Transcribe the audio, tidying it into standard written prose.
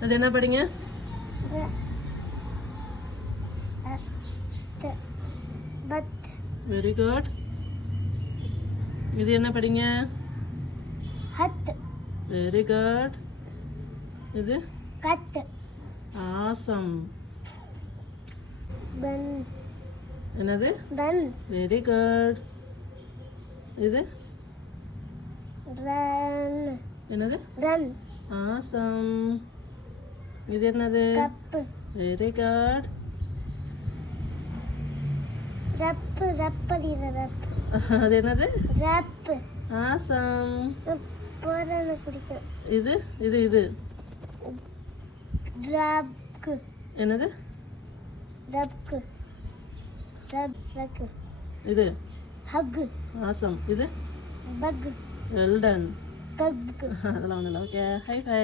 அது என்ன படிங்க? Very good. இது என்ன படிங்க? ஹட். Very good. இது கட். ஆசம். பன். என்னது? பன். Very good. இது ரன். என்னது? ரன். ஆசம். இது என்னது? கப். Very good. ரப். ரப்படி ரப். அது என்னது? ரப். ஆசம். போறன பிடிக்கும். இது இது இது ரப்க்கு. என்னது? ரப்க்கு. ரப்க்கு. இது ஹக். ஆசம். இது பக். Well done. கக். அதெல்லாம் ஒன்றும் இல்லை. Okay, high five.